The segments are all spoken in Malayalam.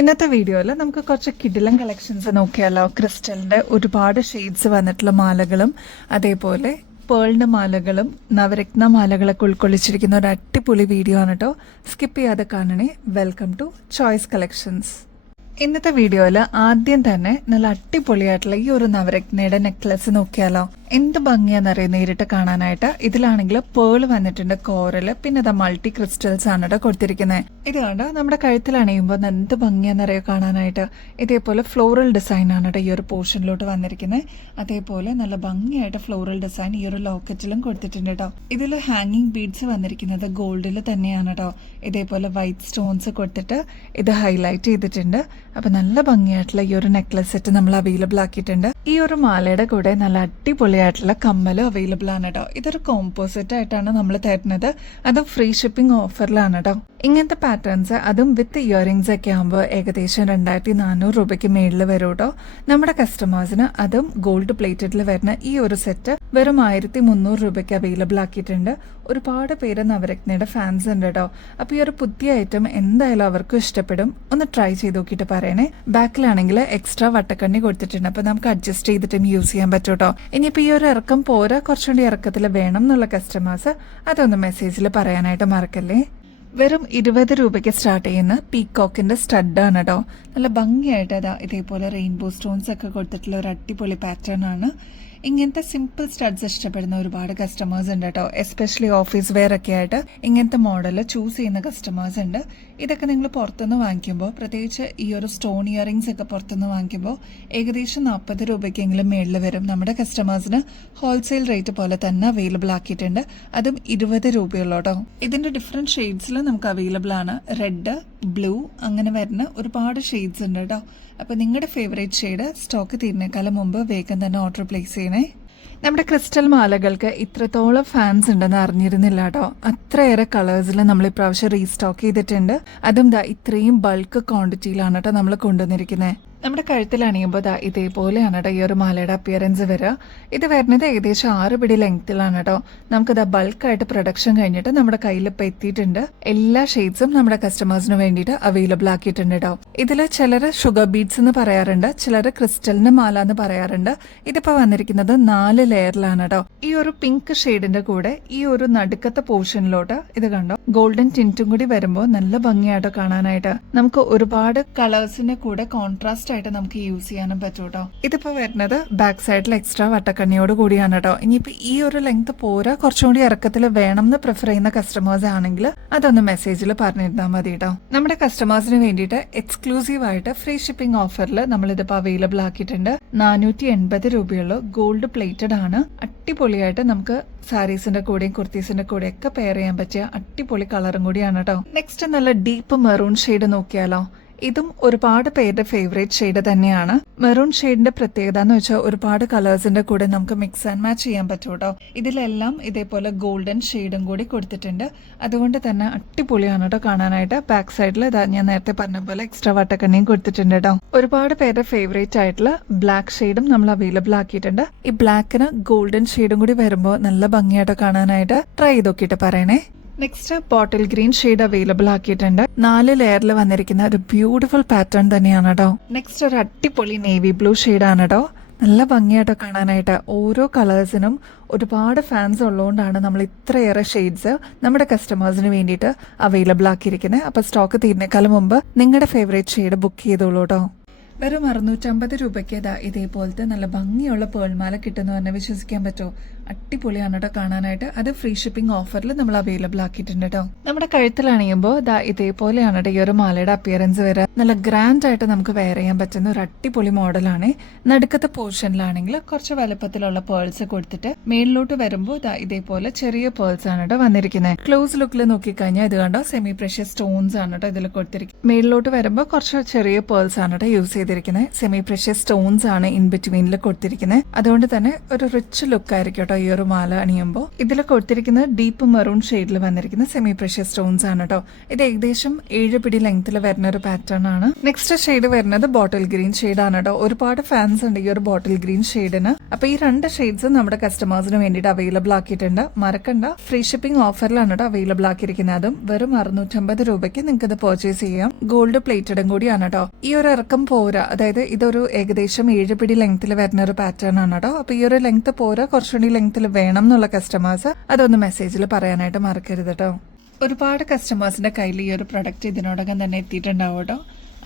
ഇന്നത്തെ വീഡിയോയിൽ നമുക്ക് കുറച്ച് കിടിലൻ കളക്ഷൻസ് നോക്കിയാലോ. ക്രിസ്റ്റലിൻ്റെ ഒരുപാട് ഷെയ്ഡ്സ് വന്നിട്ടുള്ള മാലകളും അതേപോലെ പേളിൻ്റെ മാലകളും നവരത്ന മാലകളൊക്കെ ഉൾക്കൊള്ളിച്ചിരിക്കുന്ന ഒരു അടിപൊളി വീഡിയോ ആണ് കേട്ടോ. സ്കിപ്പ് ചെയ്യാതെ കാണണേ. Welcome to choice collections. ഇന്നത്തെ വീഡിയോയിൽ ആദ്യം തന്നെ നല്ല അടിപൊളിയായിട്ടുള്ള ഈ ഒരു നവരത്നയുടെ നെക്ലസ് നോക്കിയാലോ. എന്ത് ഭംഗിയാണെന്നറിയാം നേരിട്ട് കാണാനായിട്ട്. ഇതിലാണെങ്കിൽ പേൾ വന്നിട്ടുണ്ട്, കോറൽ, പിന്നെ അത് മൾട്ടി ക്രിസ്റ്റൽസ് ആണ് കേട്ടോ കൊടുത്തിരിക്കുന്നത്. ഇത് കണ്ടോ നമ്മുടെ കഴുത്തിൽ അണിയുമ്പോൾ എന്ത് ഭംഗിയാണെന്നറിയോ കാണാനായിട്ട്. ഇതേപോലെ ഫ്ലോറൽ ഡിസൈൻ ആണ് കേട്ടോ ഈ ഒരു പോർഷനിലോട്ട് വന്നിരിക്കുന്നത്. അതേപോലെ നല്ല ഭംഗിയായിട്ട് ഫ്ലോറൽ ഡിസൈൻ ഈ ഒരു ലോക്കറ്റിലും കൊടുത്തിട്ടുണ്ട് കേട്ടോ. ഇതിൽ ഹാങ്ങിങ് ബീഡ്സ് വന്നിരിക്കുന്നത് ഗോൾഡിൽ തന്നെയാണ് കേട്ടോ. ഇതേപോലെ വൈറ്റ് സ്റ്റോൺസ് കൊടുത്തിട്ട് ഇത് ഹൈലൈറ്റ് ചെയ്തിട്ടുണ്ട്. അപ്പൊ നല്ല ഭംഗിയായിട്ടുള്ള ഈ ഒരു നെക്ലസ് സെറ്റ് നമ്മൾ അവൈലബിൾ ആക്കിയിട്ടുണ്ട്. ഈ ഒരു മാലയുടെ കൂടെ നല്ല അടിപൊളിയായിട്ടുള്ള കമ്മൽ അവൈലബിൾ ആണ് കേട്ടോ. ഇതൊരു കോമ്പോസിറ്റ് ആയിട്ടാണ് നമ്മൾ തരുന്നത്. അതും ഫ്രീ ഷിപ്പിംഗ് ഓഫറിലാണ് കേട്ടോ. ഇങ്ങനത്തെ പാറ്റേൺസ് അതും വിത്ത് ഇയറിംഗ്സ് ഒക്കെ ആകുമ്പോൾ ഏകദേശം 2400 രൂപയ്ക്ക് മേളിൽ വരും കേട്ടോ. നമ്മുടെ കസ്റ്റമേഴ്സിന് അതും ഗോൾഡ് പ്ലേറ്റഡിൽ വരുന്ന ഈ ഒരു സെറ്റ് വെറും 1300 രൂപയ്ക്ക് അവൈലബിൾ ആക്കിയിട്ടുണ്ട്. ഒരുപാട് പേര് നവരത്നയുടെ ഫാൻസ് ഉണ്ട് കേട്ടോ. അപ്പൊ ഈ ഒരു പുതിയ ഐറ്റം എന്തായാലും അവർക്കും ഇഷ്ടപ്പെടും. ഒന്ന് ട്രൈ ചെയ്ത് നോക്കിയിട്ട് പറയണേ. ബാക്കിലാണെങ്കിൽ എക്സ്ട്രാ വട്ടക്കണ്ണി കൊടുത്തിട്ടുണ്ട്. അപ്പൊ നമുക്ക് അഡ്ജസ്റ്റ് ചെയ്തിട്ടും യൂസ് ചെയ്യാൻ പറ്റും കേട്ടോ. ഇനിയിപ്പോൾ ഈ ഒരു ഇറക്കം പോരാ, കുറച്ചുകൂടി ഇറക്കത്തിൽ വേണം എന്നുള്ള കസ്റ്റമേഴ്സ് അതൊന്ന് മെസ്സേജിൽ പറയാനായിട്ട് മറക്കല്ലേ. വെറും 20 രൂപയ്ക്ക് സ്റ്റാർട്ട് ചെയ്യുന്ന പീകോക്കിന്റെ സ്റ്റഡാണ് കേട്ടോ. നല്ല ഭംഗിയായിട്ട് അതാ ഇതേപോലെ റെയിൻബോ സ്റ്റോൺസ് ഒക്കെ കൊടുത്തിട്ടുള്ള ഒരു അടിപൊളി പാറ്റേൺ ആണ്. ഇങ്ങനത്തെ സിമ്പിൾ സ്റ്റഡ്സ് ഇഷ്ടപ്പെടുന്ന ഒരുപാട് കസ്റ്റമേഴ്സ് ഉണ്ട് കേട്ടോ. എസ്പെഷ്യലി ഓഫീസ് വെയർ ഒക്കെ ആയിട്ട് ഇങ്ങനത്തെ മോഡൽ ചൂസ് ചെയ്യുന്ന കസ്റ്റമേഴ്സ് ഉണ്ട്. ഇതൊക്കെ നിങ്ങൾ പുറത്തുനിന്ന് വാങ്ങിക്കുമ്പോൾ, പ്രത്യേകിച്ച് ഈ ഒരു സ്റ്റോൺ ഇയറിംഗ്സ് ഒക്കെ പുറത്തുനിന്ന് വാങ്ങിക്കുമ്പോൾ ഏകദേശം 40 രൂപയ്ക്കെങ്കിലും മേളിൽ വരും. നമ്മുടെ കസ്റ്റമേഴ്സിന് ഹോൾസെയിൽ റേറ്റ് പോലെ തന്നെ അവൈലബിൾ ആക്കിയിട്ടുണ്ട്. അതും 20 രൂപയുള്ളൂ കേട്ടോ. ഇതിന്റെ ഡിഫറെന്റ് ഷെയ്ഡ്സിൽ നമുക്ക് അവൈലബിൾ ആണ്. റെഡ്, ബ്ലൂ അങ്ങനെ വരുന്ന ഒരുപാട് ഷെയ്ഡ്സ് ഉണ്ട് കേട്ടോ. അപ്പൊ നിങ്ങളുടെ ഫേവറേറ്റ് ഷെയ്ഡ് സ്റ്റോക്ക് തീരുന്നേക്കാളും മുമ്പ് വേഗം തന്നെ ഓർഡർ പ്ലേസ് ചെയ്യണേ. നമ്മുടെ ക്രിസ്റ്റൽ മാലകൾക്ക് ഇത്രത്തോളം ഫാൻസ് ഉണ്ടെന്ന് അറിഞ്ഞിരുന്നില്ല കേട്ടോ. അത്രയേറെ കളേഴ്സിൽ നമ്മൾ ഇപ്രാവശ്യം റീസ്റ്റോക്ക് ചെയ്തിട്ടുണ്ട്. അതും ഇത്രയും ബൾക്ക് ക്വാണ്ടിറ്റിയിലാണ് കേട്ടോ നമ്മൾ കൊണ്ടുവന്നിരിക്കുന്നത്. നമ്മുടെ കഴുത്തിൽ അണിയുമ്പോൾ ഇതേപോലെയാണ് കേട്ടോ ഈ ഒരു മാലയുടെ അപ്പിയറൻസ് വരിക. ഇത് വരുന്നത് ഏകദേശം 6 പിടി ലെങ്ത്തിലാണ് കേട്ടോ. നമുക്കിത് ബൾക്കായിട്ട് പ്രൊഡക്ഷൻ കഴിഞ്ഞിട്ട് നമ്മുടെ കയ്യിൽ ഇപ്പം എത്തിയിട്ടുണ്ട്. എല്ലാ ഷെയ്ഡ്സും നമ്മുടെ കസ്റ്റമേഴ്സിന് വേണ്ടിയിട്ട് അവൈലബിൾ ആക്കിയിട്ടുണ്ട് കേട്ടോ. ഇതിൽ ചിലർ ഷുഗർ ബീഡ്സ് എന്ന് പറയാറുണ്ട്, ചിലർ ക്രിസ്റ്റലിന്റെ മാല എന്ന് പറയാറുണ്ട്. ഇതിപ്പോ വന്നിരിക്കുന്നത് 4 ലെയറിലാണ് കേട്ടോ. ഈ ഒരു പിങ്ക് ഷെയ്ഡിന്റെ കൂടെ ഈ ഒരു നടുക്കത്തെ പോർഷനിലോട്ട് ഇത് കണ്ടോ ഗോൾഡൻ ടിന്റും കൂടി വരുമ്പോൾ നല്ല ഭംഗിയായിട്ടോ കാണാനായിട്ട്. നമുക്ക് ഒരുപാട് കളേഴ്സിന്റെ കൂടെ കോൺട്രാസ്റ്റ് ആയിട്ട് നമുക്ക് യൂസ് ചെയ്യാനും പറ്റും കേട്ടോ. ഇതിപ്പോ വരുന്നത് ബാക്ക് സൈഡിൽ എക്സ്ട്രാ വട്ടക്കണ്ണിയോട് കൂടിയാണ് കേട്ടോ. ഇനിയിപ്പോ ഈ ഒരു ലെങ്ത് പോരാ, കുറച്ചും കൂടി ഇറക്കത്തിൽ വേണം എന്ന് പ്രിഫർ ചെയ്യുന്ന കസ്റ്റമേഴ്സ് ആണെങ്കിൽ അതൊന്ന് മെസ്സേജിൽ പറഞ്ഞിരുന്നാൽ മതി കേട്ടോ. നമ്മുടെ കസ്റ്റമേഴ്സിന് വേണ്ടിയിട്ട് എക്സ്ക്ലൂസീവ് ആയിട്ട് ഫ്രീ ഷിപ്പിംഗ് ഓഫറിൽ നമ്മൾ ഇതിപ്പോ അവൈലബിൾ ആക്കിയിട്ടുണ്ട്. 480 രൂപയുള്ളൂ. ഗോൾഡ് പ്ലേറ്റഡ് ആണ്. അടിപൊളിയായിട്ട് നമുക്ക് സാരീസിന്റെ കൂടെയും കുർത്തീസിന്റെ കൂടെയും ഒക്കെ പെയർ ചെയ്യാൻ പറ്റിയ അടിപൊളി കളറും കൂടിയാണ് കേട്ടോ. നെക്സ്റ്റ് നല്ല ഡീപ്പ് മെറൂൺ ഷെയ്ഡ് നോക്കിയാലോ. ഇതും ഒരുപാട് പേരുടെ ഫേവറേറ്റ് ഷെയ്ഡ് തന്നെയാണ്. മെറൂൺ ഷെയ്ഡിന്റെ പ്രത്യേകത എന്ന് വെച്ചാൽ ഒരുപാട് കളേഴ്സിന്റെ കൂടെ നമുക്ക് മിക്സ് ആൻഡ് മാച്ച് ചെയ്യാൻ പറ്റും കേട്ടോ. ഇതിലെല്ലാം ഇതേപോലെ ഗോൾഡൻ ഷെയ്ഡും കൂടി കൊടുത്തിട്ടുണ്ട്. അതുകൊണ്ട് തന്നെ അടിപൊളിയാണ് കേട്ടോ കാണാനായിട്ട്. ബാക്ക് സൈഡിൽ ഞാൻ നേരത്തെ പറഞ്ഞ പോലെ എക്സ്ട്രാ വട്ടക്കണ്ണിയും കൊടുത്തിട്ടുണ്ട് കേട്ടോ. ഒരുപാട് പേരുടെ ഫേവറേറ്റ് ആയിട്ടുള്ള ബ്ലാക്ക് ഷെയ്ഡും നമ്മൾ അവൈലബിൾ ആക്കിയിട്ടുണ്ട്. ഈ ബ്ലാക്കിന് ഗോൾഡൻ ഷെയ്ഡും കൂടി വരുമ്പോൾ നല്ല ഭംഗിയായിട്ട് കാണാനായിട്ട് ട്രൈ ചെയ്ത് നോക്കിയിട്ട് പറയണേ. Next bottle green shade available ആക്കിയിട്ടുണ്ട്. 4 ലെയറിൽ വന്നിരിക്കുന്ന ഒരു ബ്യൂട്ടിഫുൾ പാറ്റേൺ തന്നെയാണ് കേട്ടോ. നെക്സ്റ്റ് ഒരു അടിപൊളി നേവി ബ്ലൂ ഷെയ്ഡാണ് കേട്ടോ. നല്ല ഭംഗിയായിട്ടോ കാണാനായിട്ട്. ഓരോ കളേഴ്സിനും ഒരുപാട് ഫാൻസ് ഉള്ളതുകൊണ്ടാണ് നമ്മൾ ഇത്രയേറെ ഷെയ്ഡ്സ് നമ്മുടെ കസ്റ്റമേഴ്സിന് വേണ്ടിയിട്ട് അവൈലബിൾ ആക്കിയിരിക്കുന്നത്. അപ്പൊ സ്റ്റോക്ക് തീരുന്നേക്കാളും മുമ്പ് നിങ്ങളുടെ ഫേവറേറ്റ് ഷെയ്ഡ് ബുക്ക് ചെയ്തോളൂ കേട്ടോ. വെറും 650 രൂപയ്ക്ക് ഇതേപോലത്തെ നല്ല ഭംഗിയുള്ള പേൾമാല കിട്ടുന്നു തന്നെ വിശ്വസിക്കാൻ പറ്റുമോ? അടിപൊളിയാണ് കേട്ടോ കാണാനായിട്ട്. അത് ഫ്രീ ഷിപ്പിംഗ് ഓഫറിൽ നമ്മൾ അവൈലബിൾ ആക്കിയിട്ടുണ്ട് കേട്ടോ. നമ്മുടെ കഴുത്തിലണിയുമ്പോൾ ഇതേപോലെയാണ് കേട്ടോ ഈ ഒരു മാലയുടെ അപ്പിയറൻസ് വരിക. നല്ല ഗ്രാൻഡ് ആയിട്ട് നമുക്ക് വെയർ ചെയ്യാൻ പറ്റുന്ന ഒരു അടിപൊളി മോഡലാണ്. നടുക്കത്തെ പോർഷനിലാണെങ്കിൽ കുറച്ച് വലുപ്പത്തിലുള്ള പേൾസ് കൊടുത്തിട്ട് മേളിലോട്ട് വരുമ്പോൾ ഇതേപോലെ ചെറിയ പേൾസ് ആണ് കേട്ടോ വന്നിരിക്കുന്നത്. ക്ലോസ് ലുക്കിൽ നോക്കിക്കഴിഞ്ഞാൽ ഇത് കണ്ടോ സെമി പ്രഷ്യസ് സ്റ്റോൺസ് ആണ് കേട്ടോ ഇതിൽ കൊടുത്തിരിക്കുന്നത്. മേളിലോട്ട് വരുമ്പോൾ കുറച്ച് ചെറിയ പേൾസ് ആണ് കേട്ടോ യൂസ് ചെയ്തിരിക്കുന്നത്. സെമി പ്രഷ്യസ് സ്റ്റോൺസ് ആണ് ഇൻ ബിറ്റ്വീനിൽ കൊടുത്തിരിക്കുന്നത്. അതുകൊണ്ട് തന്നെ ഒരു റിച്ച് ലുക്ക് ആയിരിക്കും കേട്ടോ കേട്ടോ ഈ ഒരു മാല അണിയുമ്പോൾ. ഇതിൽ കൊടുത്തിരിക്കുന്നത് ഡീപ്പ് മെറൂൺ ഷെയ്ഡിൽ വന്നിരിക്കുന്ന സെമി പ്രഷ്യസ് സ്റ്റോൺസ് ആണ് കേട്ടോ. ഇത് ഏകദേശം 7 പിടി ലെങ്ത്തിൽ വരുന്ന ഒരു പാറ്റേൺ ആണ്. നെക്സ്റ്റ് ഷെയ്ഡ് വരുന്നത് ബോട്ടിൽ ഗ്രീൻ ഷെയ്ഡ് ആണ് കേട്ടോ. ഒരുപാട് ഫാൻസ് ഉണ്ട് ഈ ഒരു ബോട്ടിൽ ഗ്രീൻ ഷെയ്ഡിന്. അപ്പൊ ഈ 2 ഷെയ്ഡ്സ് നമ്മുടെ കസ്റ്റമേഴ്സിന് വേണ്ടിയിട്ട് അവൈലബിൾ ആക്കിയിട്ടുണ്ട്. മറക്കണ്ട, ഫ്രീ ഷിപ്പിംഗ് ഓഫറിലാണ് കേട്ടോ അവൈലബിൾ ആക്കിയിരിക്കുന്നത്. അതും വെറും 650 രൂപയ്ക്ക് നിങ്ങൾക്ക് ഇത് പർച്ചേസ് ചെയ്യാം. ഗോൾഡ് പ്ലേറ്റഡും കൂടിയാണ് കേട്ടോ. ഈ ഒരു ഇറക്കം പോരാ, അതായത് ഇതൊരു ഏകദേശം 7 പിടി ലെങ്ത്തിൽ വരുന്ന ഒരു പാറ്റേൺ ആണ് കേട്ടോ. അപ്പൊ ഈ ഒരു ലെങ്ത് പോരാ, കുറച്ചുകൂടി ലെങ്ത്തിൽ വേണം എന്നുള്ള കസ്റ്റമേഴ്സ് അതൊന്ന് മെസ്സേജിൽ പറയാനായിട്ട് മറക്കരുത് കേട്ടോ. ഒരുപാട് കസ്റ്റമേഴ്സിന്റെ കയ്യിൽ ഈ ഒരു പ്രൊഡക്റ്റ് ഇതിനോടകം തന്നെ എത്തിയിട്ടുണ്ടാവും കേട്ടോ.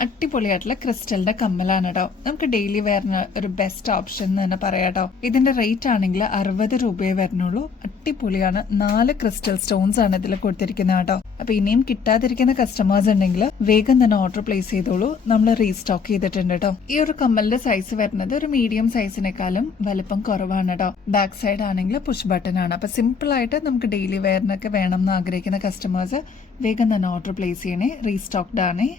അടിപൊളിയായിട്ടുള്ള ക്രിസ്റ്റലിന്റെ കമ്മലാണ് കേട്ടോ. നമുക്ക് ഡെയിലി വരുന്ന ഒരു ബെസ്റ്റ് ഓപ്ഷൻ എന്ന് തന്നെ പറയാം കേട്ടോ. ഇതിന്റെ റേറ്റ് ആണെങ്കിൽ 60 രൂപയെ വരുന്നുള്ളൂ. അടിപൊളിയാണ്. 4 ക്രിസ്റ്റൽ സ്റ്റോൺസ് ആണ് ഇതിൽ കൊടുത്തിരിക്കുന്നത് കേട്ടോ. അപ്പൊ ഇനിയും കിട്ടാതിരിക്കുന്ന കസ്റ്റമേഴ്സ് ഉണ്ടെങ്കിൽ വേഗം തന്നെ ഓർഡർ പ്ലേസ് ചെയ്തോളൂ. നമ്മൾ റീസ്റ്റോക്ക് ചെയ്തിട്ടുണ്ട് കേട്ടോ. ഈ ഒരു കമ്മലിന്റെ സൈസ് വരുന്നത് ഒരു മീഡിയം സൈസിനേക്കാളും വലിപ്പം കുറവാണ് കേട്ടോ. ബാക്ക് സൈഡ് ആണെങ്കിൽ പുഷ് ബട്ടൺ ആണ്. അപ്പൊ സിമ്പിൾ ആയിട്ട് നമുക്ക് ഡെയിലി വെയറിനൊക്കെ വേണം എന്ന് ആഗ്രഹിക്കുന്ന കസ്റ്റമേഴ്സ് വേഗം തന്നെ ഓർഡർ പ്ലേസ് ചെയ്യണേ. റീസ്റ്റോക്ഡ് ആണേ.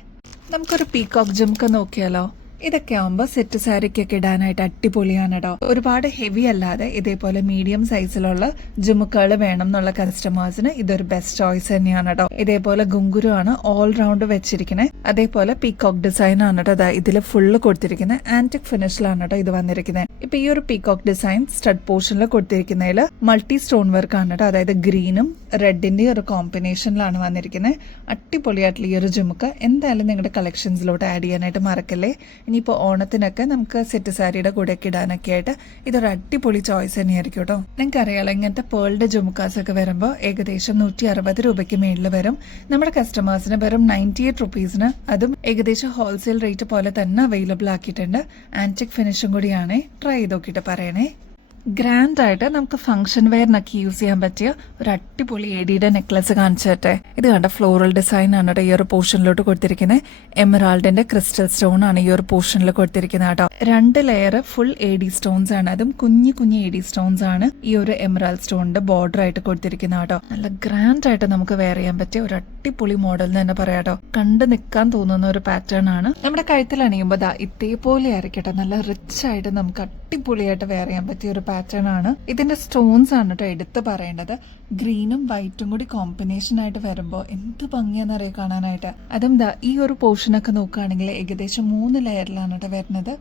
നമുക്കൊരു പീകോക്ക് ജുംക്ക നോക്കിയാലോ. ഇതൊക്കെ ആവുമ്പോൾ സെറ്റ് സാരിക്കൊക്കെ ഇടാനായിട്ട് അടിപൊളിയാണ് കേട്ടോ. ഒരുപാട് ഹെവി അല്ലാതെ ഇതേപോലെ മീഡിയം സൈസിലുള്ള ജുമുക്കുകൾ വേണം എന്നുള്ള കസ്റ്റമേഴ്സിന് ഇതൊരു ബെസ്റ്റ് ചോയ്സ് തന്നെയാണ് കേട്ടോ. ഇതേപോലെ ഗുങ്കുരു ആണ് ഓൾ റൗണ്ട് വെച്ചിരിക്കുന്നത്. അതേപോലെ പീകോക്ക് ഡിസൈൻ ആണ് കേട്ടോ. ഇതിൽ ഫുള്ള് കൊടുത്തിരിക്കുന്നത് ആന്റിക് ഫിനിഷിലാണ് കേട്ടോ ഇത് വന്നിരിക്കുന്നത്. ഇപ്പൊ ഈ ഒരു പീകോക്ക് ഡിസൈൻ സ്റ്റഡ് പോർഷനിൽ കൊടുത്തിരിക്കുന്നതിൽ മൾട്ടി സ്റ്റോൺ വർക്ക് ആണ് കേട്ടോ. അതായത് ഗ്രീനും റെഡിന്റെ ഒരു കോമ്പിനേഷനിലാണ് വന്നിരിക്കുന്നത്. അടിപൊളിയായിട്ടുള്ള ഈ ഒരു ജുമുക്ക എന്തായാലും നിങ്ങളുടെ കളക്ഷൻസിലോട്ട് ആഡ് ചെയ്യാനായിട്ട് മറക്കല്ലേ. ഇനിയിപ്പോൾ ഓണത്തിനൊക്കെ നമുക്ക് സെറ്റ് സാരിയുടെ കൂടെയൊക്കെ ഇടാനൊക്കെ ആയിട്ട് ഇതൊരു അടിപൊളി ചോയ്സ് തന്നെയായിരിക്കും കേട്ടോ. നിങ്ങൾക്ക് അറിയാലോ, ഇങ്ങനത്തെ പേൾഡ് ജുമുക്കാസ് ഒക്കെ വരുമ്പോൾ ഏകദേശം 160 രൂപയ്ക്ക് മേളിൽ വരും. നമ്മുടെ കസ്റ്റമേഴ്സിന് വെറും 98 റുപ്പീസിന്, അതും ഏകദേശം ഹോൾസെയിൽ റേറ്റ് പോലെ തന്നെ അവൈലബിൾ ആക്കിയിട്ടുണ്ട്. ആന്റിക് ഫിനിഷും കൂടിയാണ്. ട്രൈ ചെയ്ത് നോക്കിയിട്ട് പറയണേ. ഗ്രാൻഡ് ആയിട്ട് നമുക്ക് ഫംഗ്ഷൻ വെയറിനൊക്കെ യൂസ് ചെയ്യാൻ പറ്റിയ ഒരു അടിപൊളി എഡിയുടെ നെക്ലസ് കാണിച്ചിട്ടെ. ഇത് കണ്ട ഫ്ലോറൽ ഡിസൈൻ ആണ് കേട്ടോ ഈ ഒരു പോർഷനിലോട്ട് കൊടുത്തിരിക്കുന്നത്. എമറാൾഡിന്റെ ക്രിസ്റ്റൽ സ്റ്റോൺ ആണ് ഈ ഒരു പോർഷനിൽ കൊടുത്തിരിക്കുന്നത് കേട്ടോ. 2 ലെയർ ഫുൾ എഡി സ്റ്റോൺസ് ആണ്. അതും കുഞ്ഞു എഡി സ്റ്റോൺസ് ആണ് ഈ ഒരു എമറാൾഡ് സ്റ്റോണിന്റെ ബോർഡർ ആയിട്ട് കൊടുത്തിരിക്കുന്നത് കേട്ടോ. നല്ല ഗ്രാൻഡ് ആയിട്ട് നമുക്ക് വെയർ ചെയ്യാൻ പറ്റിയ ഒരു അടിപൊളി മോഡൽ എന്ന് തന്നെ പറയാം കേട്ടോ. കണ്ടു നിൽക്കാൻ തോന്നുന്ന ഒരു പാറ്റേൺ ആണ്. നമ്മുടെ കഴുത്തിൽ അണിയുമ്പോൾ ഇതേപോലെ ആയിരിക്കട്ടെ. നല്ല റിച്ച് ആയിട്ട് നമുക്ക് അടിപൊളിയായിട്ട് വെയർ ചെയ്യാൻ പറ്റിയ ഒരു പാറ്റേൺ ആണ്. ഇതിന്റെ സ്റ്റോൺസ് ആണ് കേട്ടോ എടുത്ത് പറയേണ്ടത്. ഗ്രീനും വൈറ്റും കൂടി കോമ്പിനേഷൻ ആയിട്ട് വരുമ്പോൾ എന്ത് ഭംഗിയാണെന്നറിയാം കാണാനായിട്ട്. അതും ഈ ഒരു പോർഷനൊക്കെ നോക്കുകയാണെങ്കിൽ ഏകദേശം 3 ലെയറിലാണ് കേട്ടോ വരുന്നത്.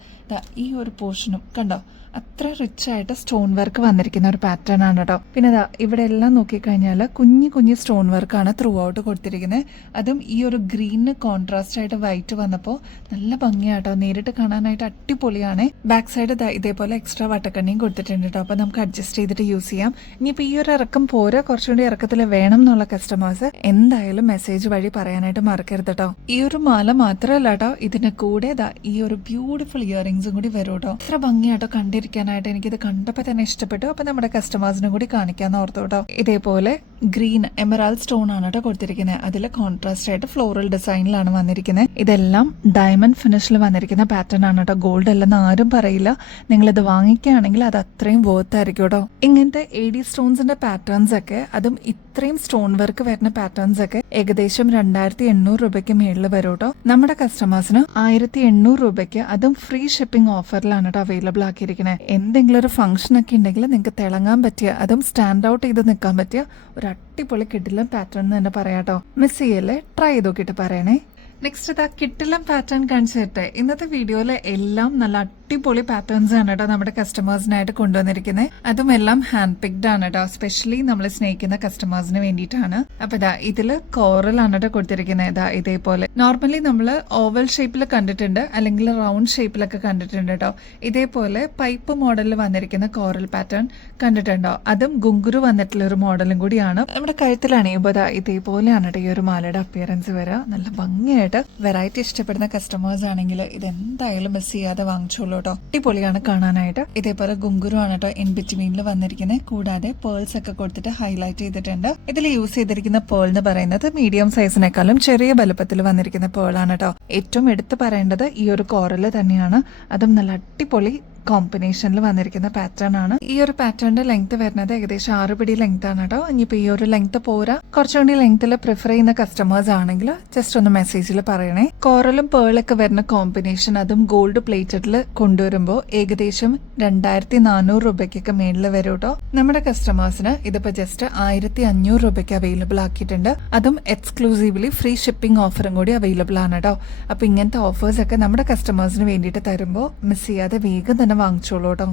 ഈ ഒരു പോർഷനും കണ്ടോ അത്ര റിച്ച് ആയിട്ട് സ്റ്റോൺ വർക്ക് വന്നിരിക്കുന്ന ഒരു പാറ്റേൺ ആണ് കേട്ടോ. പിന്നെ ഇവിടെ എല്ലാം നോക്കിക്കഴിഞ്ഞാൽ കുഞ്ഞു സ്റ്റോൺ വർക്കാണ് ത്രൂ ഔട്ട് കൊടുത്തിരിക്കുന്നത്. അതും ഈ ഒരു ഗ്രീനിന് കോൺട്രാസ്റ്റ് ആയിട്ട് വൈറ്റ് വന്നപ്പോൾ നല്ല ഭംഗിയാട്ടോ. നേരിട്ട് കാണാനായിട്ട് അടിപൊളിയാണ്. ബാക്ക് സൈഡ് ഇതേപോലെ എക്സ്ട്രാ വട്ടക്കണ്ണിയും കൊടുത്തിട്ടുണ്ട് കേട്ടോ. അപ്പൊ നമുക്ക് അഡ്ജസ്റ്റ് ചെയ്തിട്ട് യൂസ് ചെയ്യാം. ഇനിയിപ്പോൾ ഈ ഒരു ഇറക്കം പോരാ, കുറച്ചുകൂടി ഇറക്കത്തിൽ വേണം എന്നുള്ള കസ്റ്റമേഴ്സ് എന്തായാലും മെസ്സേജ് വഴി പറയാനായിട്ട് മറക്കരുത് കേട്ടോ. ഈ ഒരു മാല മാത്രമല്ല കേട്ടോ, ഇതിന്റെ കൂടെ ഈ ഒരു ബ്യൂട്ടിഫുൾ ഇയറിംഗ്സും കൂടി വരും കേട്ടോ. അത്ര ഭംഗിയാട്ടോ കണ്ടിരിക്കാനായിട്ട്. എനിക്കിത് കണ്ടപ്പോൾ തന്നെ ഇഷ്ടപ്പെട്ടു. അപ്പൊ നമ്മുടെ കസ്റ്റമേഴ്സിനും കൂടി കാണിക്കാന്ന് ഓർത്തു കേട്ടോ. ഇതേപോലെ ഗ്രീൻ എമറാൾഡ് സ്റ്റോൺ ആണ് കേട്ടോ കൊടുത്തിരിക്കുന്നത്. അതിൽ കോൺട്രാസ്റ്റ് ആയിട്ട് ഫ്ലോറൽ ഡിസൈനിലാണ് വന്നിരിക്കുന്നത്. ഇതെല്ലാം ഡയമണ്ട് ഫിനിഷിൽ വന്നിരിക്കുന്ന പാറ്റേൺ ആണ് കേട്ടോ. ഗോൾഡ് അല്ലെന്ന് ആരും പറയില്ല. നിങ്ങളിത് വാങ്ങിക്കുകയാണെങ്കിൽ അത് അത്രയും വർത്ത് ആയിരിക്കും കേട്ടോ. ഇങ്ങനത്തെ എഡി സ്റ്റോൺസിന്റെ പാറ്റേൺസ് ഒക്കെ, അതും ഇത്രയും സ്റ്റോൺ വർക്ക് വരുന്ന പാറ്റേൺസ് ഒക്കെ ഏകദേശം 2800 രൂപയ്ക്ക് മേളിൽ വരും കേട്ടോ. നമ്മുടെ കസ്റ്റമേഴ്സിന് 1800 രൂപയ്ക്ക്, അതും ഫ്രീ ഷിപ്പിംഗ് ഓഫറിലാണ് കേട്ടോ അവൈലബിൾ ആക്കിയിരിക്കുന്നത്. എന്തെങ്കിലും ഒരു ഫംഗ്ഷൻ ഒക്കെ ഉണ്ടെങ്കിൽ നിങ്ങൾക്ക് തിളങ്ങാൻ പറ്റിയ, അതും സ്റ്റാൻഡ് ഔട്ട് ചെയ്ത് നിൽക്കാൻ പറ്റിയ ഒരു അടിപൊളി കിടിലൻ പാറ്റേൺ എന്ന് തന്നെ പറയാട്ടോ. മിസ് ചെയ്യല്ലേ, ട്രൈ ചെയ്ത് നോക്കിയിട്ട് പറയണേ. നെക്സ്റ്റ് കിട്ടിലം പാറ്റേൺ കാണിച്ചു തരട്ടെ. ഇന്നത്തെ വീഡിയോയിലെ എല്ലാം നല്ല അടിപൊളി പാറ്റേൺസ് ആണ് കേട്ടോ നമ്മുടെ കസ്റ്റമേഴ്സിനായിട്ട് കൊണ്ടുവന്നിരിക്കുന്നത്. അതും എല്ലാം ഹാൻഡ് പിക്ഡ് ആണ് കേട്ടോ. സ്പെഷ്യലി നമ്മൾ സ്നേഹിക്കുന്ന കസ്റ്റമേഴ്സിന് വേണ്ടിയിട്ടാണ്. അപ്പൊ ഇതില് കോറൽ ആണ് കേട്ടോ കൊടുത്തിരിക്കുന്നത്. ഇതേപോലെ നോർമലി നമ്മൾ ഓവൽ ഷേപ്പിൽ കണ്ടിട്ടുണ്ട്, അല്ലെങ്കിൽ റൗണ്ട് ഷേപ്പിലൊക്കെ കണ്ടിട്ടുണ്ട് കേട്ടോ. ഇതേപോലെ പൈപ്പ് മോഡലിൽ വന്നിരിക്കുന്ന കോറൽ പാറ്റേൺ കണ്ടിട്ടുണ്ടോ? അതും ഗുങ്കുരു വന്നിട്ടുള്ള ഒരു മോഡലും കൂടിയാണ്. നമ്മുടെ കഴുത്തിൽ അണിയുമ്പോൾ ഇതേപോലെയാണ് കേട്ടോ ഈ ഒരു മാലയുടെ അപ്പിയറൻസ് വരിക. നല്ല ഭംഗിയായിട്ട് വെറൈറ്റി ഇഷ്ടപ്പെടുന്ന കസ്റ്റമേഴ്സ് ആണെങ്കിൽ ഇത് എന്തായാലും മിസ് ചെയ്യാതെ വാങ്ങിച്ചോളൂ കേട്ടോ. അടിപൊളിയാണ് കാണാനായിട്ട്. ഇതേപോലെ ഗുങ്കുരു ആണ് കേട്ടോ ഇൻ ബിറ്റ്വീനിൽ വന്നിരിക്കുന്നത്. കൂടാതെ പേൾസ് ഒക്കെ കൊടുത്തിട്ട് ഹൈലൈറ്റ് ചെയ്തിട്ടുണ്ട്. ഇതിൽ യൂസ് ചെയ്തിരിക്കുന്ന പേൾ എന്ന് പറയുന്നത് മീഡിയം സൈസിനേക്കാളും ചെറിയ വലുപ്പത്തിൽ വന്നിരിക്കുന്ന പേൾ ആണ് കേട്ടോ. ഏറ്റവും എടുത്തു പറയേണ്ടത് ഈ ഒരു കോറല് തന്നെയാണ്. അതും നല്ല അടിപൊളി കോമ്പിനേഷനിൽ വന്നിരിക്കുന്ന പാറ്റേൺ ആണ്. ഈ ഒരു പാറ്റേണിന്റെ ലെങ്ത് വരുന്നത് ഏകദേശം 6 പിടി ലെങ്ത് ആണ് കേട്ടോ. ഇനിയിപ്പോ ഈ ഒരു ലെങ്ത് പോരാ, കുറച്ചുകൂടി ലെങ്ത്തിൽ പ്രിഫർ ചെയ്യുന്ന കസ്റ്റമേഴ്സ് ആണെങ്കിൽ ജസ്റ്റ് ഒന്ന് മെസ്സേജിൽ പറയണേ. കോറലും പേളൊക്കെ വരുന്ന കോമ്പിനേഷൻ അതും ഗോൾഡ് പ്ലേറ്റഡിൽ കൊണ്ടുവരുമ്പോൾ ഏകദേശം 2400 രൂപയ്ക്കൊക്കെ മേളിൽ വരും കേട്ടോ. നമ്മുടെ കസ്റ്റമേഴ്സിന് ഇതിപ്പോ ജസ്റ്റ് 1500 രൂപയ്ക്ക് അവൈലബിൾ ആക്കിയിട്ടുണ്ട്. അതും എക്സ്ക്ലൂസീവ്ലി ഫ്രീ ഷിപ്പിംഗ് ഓഫറും കൂടി അവൈലബിൾ ആണ് കേട്ടോ. അപ്പൊ ഇങ്ങനത്തെ ഓഫേഴ്സ് ഒക്കെ നമ്മുടെ കസ്റ്റമേഴ്സിന് വേണ്ടിയിട്ട് തരുമ്പോൾ മിസ് ചെയ്യാതെ വേഗം തന്നെ വാങ്ങിച്ചോളൂ കേട്ടോ.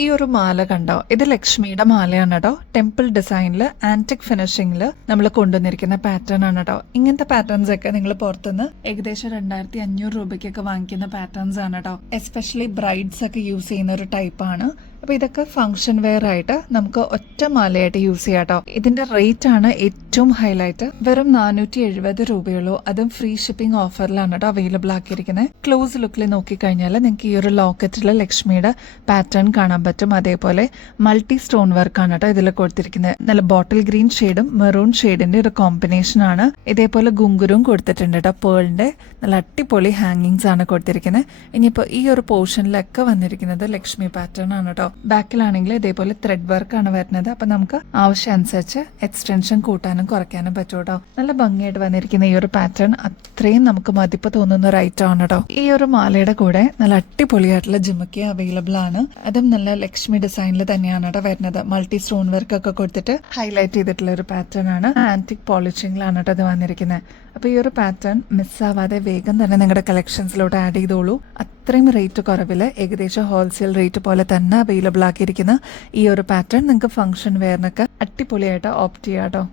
ഈ ഒരു മാല കണ്ടോ, ഇത് ലക്ഷ്മിയുടെ മാലയാണ് കേട്ടോ. ടെമ്പിൾ ഡിസൈനിൽ ആന്റിക് ഫിനിഷിംഗിൽ നമ്മൾ കൊണ്ടുവന്നിരിക്കുന്ന പാറ്റേൺ ആണ് കേട്ടോ. ഇങ്ങനത്തെ പാറ്റേൺസ് ഒക്കെ നിങ്ങൾ പുറത്തുനിന്ന് ഏകദേശം 2500 രൂപയ്ക്കൊക്കെ വാങ്ങിക്കുന്ന പാറ്റേൺസ് ആണ് കേട്ടോ. എസ്പെഷ്യലി ബ്രൈഡ്സ് ഒക്കെ യൂസ് ചെയ്യുന്ന ഒരു ടൈപ്പാണ്. അപ്പൊ ഇതൊക്കെ ഫംഗ്ഷൻ വെയർ ആയിട്ട് നമുക്ക് ഒറ്റ മാലയായിട്ട് യൂസ് ചെയ്യാം കേട്ടോ. ഇതിന്റെ റേറ്റ് ആണ് ഏറ്റവും ഹൈലൈറ്റ്. വെറും 470 രൂപയുള്ളൂ. അതും ഫ്രീ ഷിപ്പിംഗ് ഓഫറിലാണ് കേട്ടോ അവൈലബിൾ ആക്കിയിരിക്കുന്നത്. ക്ലോസ് ലുക്കിൽ നോക്കിക്കഴിഞ്ഞാൽ നിങ്ങൾക്ക് ഈ ഒരു ലോക്കറ്റിൽ ലക്ഷ്മിയുടെ പാറ്റേൺ കാണാൻ പറ്റും. അതേപോലെ മൾട്ടി സ്റ്റോൺ വർക്കാണ് കേട്ടോ ഇതിൽ കൊടുത്തിരിക്കുന്നത്. നല്ല ബോട്ടിൽ ഗ്രീൻ ഷെയ്ഡും മെറൂൺ ഷെയ്ഡിന്റെ ഒരു കോമ്പിനേഷൻ ആണ്. ഇതേപോലെ ഗുങ്കുരും കൊടുത്തിട്ടുണ്ട് കേട്ടോ. പേളിന്റെ നല്ല അടിപൊളി ഹാങ്ങിങ്സ് ആണ് കൊടുത്തിരിക്കുന്നത്. ഇനിയിപ്പോ ഈ ഒരു പോർഷനിലൊക്കെ വന്നിരിക്കുന്നത് ലക്ഷ്മി പാറ്റേൺ ആണ് കേട്ടോ. ബാക്കിലാണെങ്കിൽ ഇതേപോലെ ത്രെഡ് വർക്ക് ആണ് വരുന്നത്. അപ്പൊ നമുക്ക് ആവശ്യമനുസരിച്ച് എക്സ്റ്റൻഷൻ കൂട്ടാനും കുറയ്ക്കാനും പറ്റും കേട്ടോ. നല്ല ഭംഗിയായിട്ട് വന്നിരിക്കുന്ന ഈ ഒരു പാറ്റേൺ അത്രയും നമുക്ക് മതിപ്പ് തോന്നുന്ന ഒരു ഐറ്റം ആണ് കേട്ടോ. ഈ ഒരു മാലയുടെ കൂടെ നല്ല അടിപൊളിയായിട്ടുള്ള ജിമിക്കി അവൈലബിൾ ആണ്. അതും നല്ല ലക്ഷ്മി ഡിസൈനിൽ തന്നെയാണ് കേട്ടോ വരുന്നത്. മൾട്ടി സ്റ്റോൺ വർക്ക് ഒക്കെ കൊടുത്തിട്ട് ഹൈലൈറ്റ് ചെയ്തിട്ടുള്ള ഒരു പാറ്റേൺ ആണ്. ആന്റിക് പോളിഷിംഗിലാണ് കേട്ടോ ഇത് വന്നിരിക്കുന്നത്. അപ്പൊ ഈ ഒരു പാറ്റേൺ മിസ്സാവാതെ വേഗം തന്നെ നിങ്ങളുടെ കളക്ഷൻസിലോട്ട് ആഡ് ചെയ്തോളൂ. അത്രയും റേറ്റ് കുറവില് ഏകദേശം ഹോൾസെയിൽ റേറ്റ് പോലെ തന്നെ അവൈലബിൾ ആക്കിയിരിക്കുന്ന ഈ ഒരു പാറ്റേൺ നിങ്ങൾക്ക് ഫംഗ്ഷൻ വെയറിനൊക്കെ അടിപൊളിയായിട്ട് ഓപ്റ്റ് ചെയ്യാം കേട്ടോ.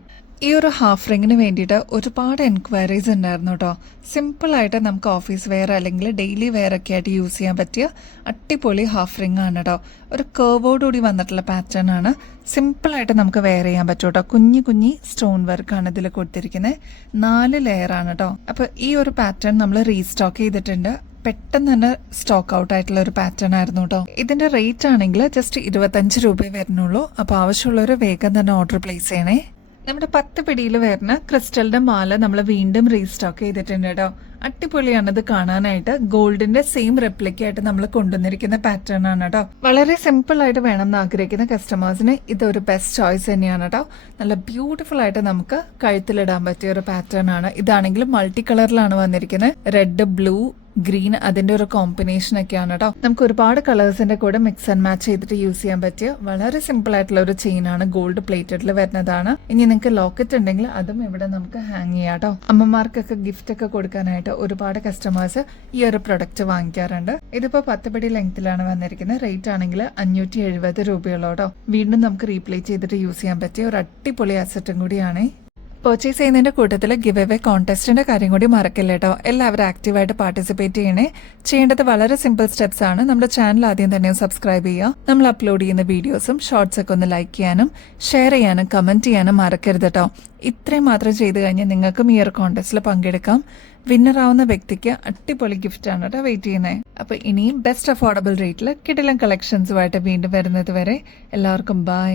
ഈ ഒരു ഹാഫ് റിങ്ങിന് വേണ്ടിയിട്ട് ഒരുപാട് എൻക്വയറീസ് ഉണ്ടായിരുന്നു കേട്ടോ. സിമ്പിളായിട്ട് നമുക്ക് ഓഫീസ് വെയർ അല്ലെങ്കിൽ ഡെയിലി വെയർ ഒക്കെ ആയിട്ട് യൂസ് ചെയ്യാൻ പറ്റിയ അടിപൊളി ഹാഫ് റിംഗ് ആണ് കേട്ടോ. ഒരു കർവോടുകൂടി വന്നിട്ടുള്ള പാറ്റേൺ ആണ്. സിമ്പിളായിട്ട് നമുക്ക് വെയർ ചെയ്യാൻ പറ്റും കേട്ടോ. കുഞ്ഞി സ്റ്റോൺ വർക്കാണ് ഇതിൽ കൊടുത്തിരിക്കുന്നത്. 4 ലെയർ ആണ് കേട്ടോ. അപ്പൊ ഈ ഒരു പാറ്റേൺ നമ്മൾ റീസ്റ്റോക്ക് ചെയ്തിട്ടുണ്ട്. പെട്ടെന്ന് തന്നെ സ്റ്റോക്ക് ഔട്ട് ആയിട്ടുള്ള ഒരു പാറ്റേൺ ആയിരുന്നു കേട്ടോ. ഇതിന്റെ റേറ്റ് ആണെങ്കിൽ ജസ്റ്റ് 25 രൂപ വരുന്നുള്ളൂ. അപ്പൊ ആവശ്യമുള്ളവർ വേഗം തന്നെ ഓർഡർ പ്ലേസ് ചെയ്യണേ. നമ്മുടെ 10 പിടിയിൽ വരുന്ന ക്രിസ്റ്റലിന്റെ മാല നമ്മൾ വീണ്ടും റീസ്റ്റോക്ക് ചെയ്തിട്ടുണ്ട് കേട്ടോ. അടിപൊളിയാണ് ഇത് കാണാനായിട്ട്. ഗോൾഡിന്റെ സെയിം റെപ്ലിക്കായിട്ട് നമ്മൾ കൊണ്ടുവന്നിരിക്കുന്ന പാറ്റേൺ ആണ് കേട്ടോ. വളരെ സിമ്പിൾ ആയിട്ട് വേണം എന്ന് ആഗ്രഹിക്കുന്ന കസ്റ്റമേഴ്സിന് ഇതൊരു ബെസ്റ്റ് ചോയ്സ് തന്നെയാണ് കേട്ടോ. നല്ല ബ്യൂട്ടിഫുൾ ആയിട്ട് നമുക്ക് കഴുത്തിലിടാൻ പറ്റിയ ഒരു പാറ്റേൺ ആണ്. ഇതാണെങ്കിലും മൾട്ടി കളറിലാണ് വന്നിരിക്കുന്നത്. റെഡ്, ബ്ലൂ, ഗ്രീൻ അതിന്റെ ഒരു കോമ്പിനേഷൻ ഒക്കെയാണ് കേട്ടോ. നമുക്ക് ഒരുപാട് കളേഴ്സിന്റെ കൂടെ മിക്സ് ആൻഡ് മാച്ച് ചെയ്തിട്ട് യൂസ് ചെയ്യാൻ പറ്റിയ വളരെ സിമ്പിൾ ആയിട്ടുള്ള ഒരു ചെയിൻ ആണ്. ഗോൾഡ് പ്ലേറ്റഡിൽ വരുന്നതാണ്. ഇനി നിങ്ങൾക്ക് ലോക്കറ്റ് ഉണ്ടെങ്കിൽ അതും ഇവിടെ നമുക്ക് ഹാങ് ചെയ്യാം കേട്ടോ. അമ്മമാർക്കൊക്കെ ഗിഫ്റ്റ് ഒക്കെ കൊടുക്കാനായിട്ട് ഒരുപാട് കസ്റ്റമേഴ്സ് ഈ ഒരു പ്രൊഡക്റ്റ് വാങ്ങിക്കാറുണ്ട്. ഇതിപ്പോ 10 പിടി ലെങ്ത്തിലാണ് വന്നിരിക്കുന്നത്. റേറ്റ് ആണെങ്കിൽ 570 രൂപയുള്ളൂ കേട്ടോ. വീണ്ടും നമുക്ക് റീപ്ലേസ് ചെയ്തിട്ട് യൂസ് ചെയ്യാൻ പറ്റിയ ഒരു അടിപൊളി അസറ്റും കൂടിയാണ്. പർച്ചേസ് ചെയ്യുന്നതിന്റെ കൂട്ടത്തിൽ ഗിവ് അവേ കോൺടെസ്റ്റിന്റെ കാര്യം കൂടി മറക്കില്ല കേട്ടോ. എല്ലാവരും ആക്റ്റീവായിട്ട് പാർട്ടിസിപ്പേറ്റ് ചെയ്യണേ. ചെയ്യേണ്ടത് വളരെ സിമ്പിൾ സ്റ്റെപ്സ് ആണ്. നമ്മുടെ ചാനൽ ആദ്യം തന്നെ സബ്സ്ക്രൈബ് ചെയ്യുക. നമ്മൾ അപ്ലോഡ് ചെയ്യുന്ന വീഡിയോസും ഷോർട്സ് ഒക്കെ ഒന്ന് ലൈക്ക് ചെയ്യാനും ഷെയർ ചെയ്യാനും കമന്റ് ചെയ്യാനും മറക്കരുത് കേട്ടോ. ഇത്രയും മാത്രം ചെയ്തു കഴിഞ്ഞാൽ നിങ്ങൾക്കും ഈ ഒരു കോൺടെസ്റ്റിൽ പങ്കെടുക്കാം. വിന്നർ ആവുന്ന വ്യക്തിക്ക് അടിപൊളി ഗിഫ്റ്റ് ആണ് കേട്ടോ വെയിറ്റ് ചെയ്യുന്നത്. അപ്പൊ ഇനിയും ബെസ്റ്റ് അഫോർഡബിൾ റേറ്റിൽ കിടിലൻ കളക്ഷൻസുമായിട്ട് വീണ്ടും വരുന്നത് വരെ എല്ലാവർക്കും ബൈ.